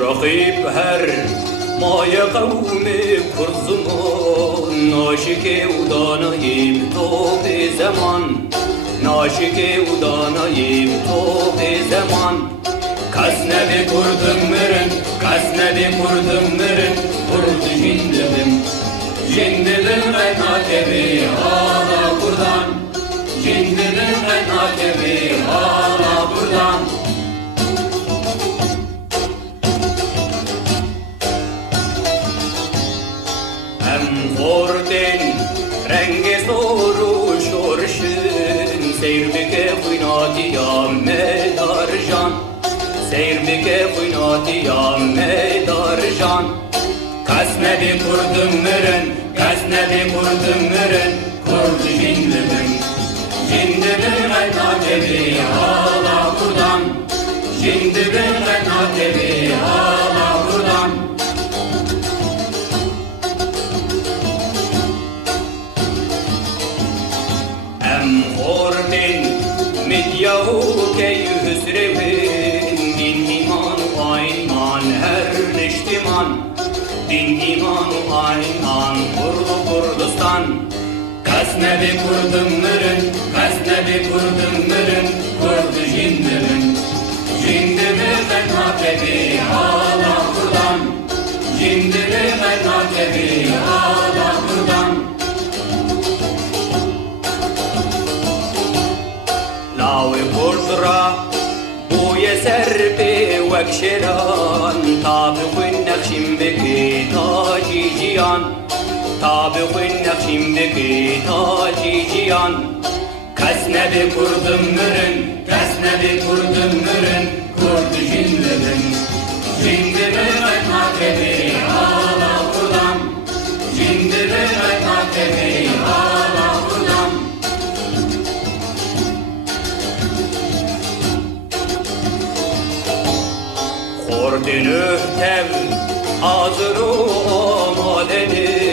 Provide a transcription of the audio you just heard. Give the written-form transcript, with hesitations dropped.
رقيب هر ما يقوم كرزمان ناشك ودانايب تو به زمان ناشک ودانایی تو به زمان کس نبی کردم مرن کس نبی کردم مرن کرد جندلم ناکبی hala kurdan jindilin nakebi hala kurdan hem kordin rengi soru şorşun seyrbike kıynatiyam medarjan seyrbike kıynatiyam medarjan kasnebi kurdum mürün kasnebi kurdum mürün kurdu jindilim jindilim nakebi hala kurdan jindilim nakebi hala kurdan Ordin midyahu key hüsrevin din iman ayman her neştiman din iman ayman kurdu Kurdistan kasnebi kurdum mürün kasnebi kurdum mürün kurdu jindimin jindimin nakebi hala kurdan jindimin nakebi hala kurdan Lawi kurdra bu yeserbi vekşeran tabi khun nakşim beki taji jiyan tabi khun nakşim beki taji jiyan kasnebi kurdum mürün kasnebi kurdum mürün kurdu jindimin jindimin nakebi hala kurdan jindimin nakebi hala kurdan Ordin öhtev azru amadeni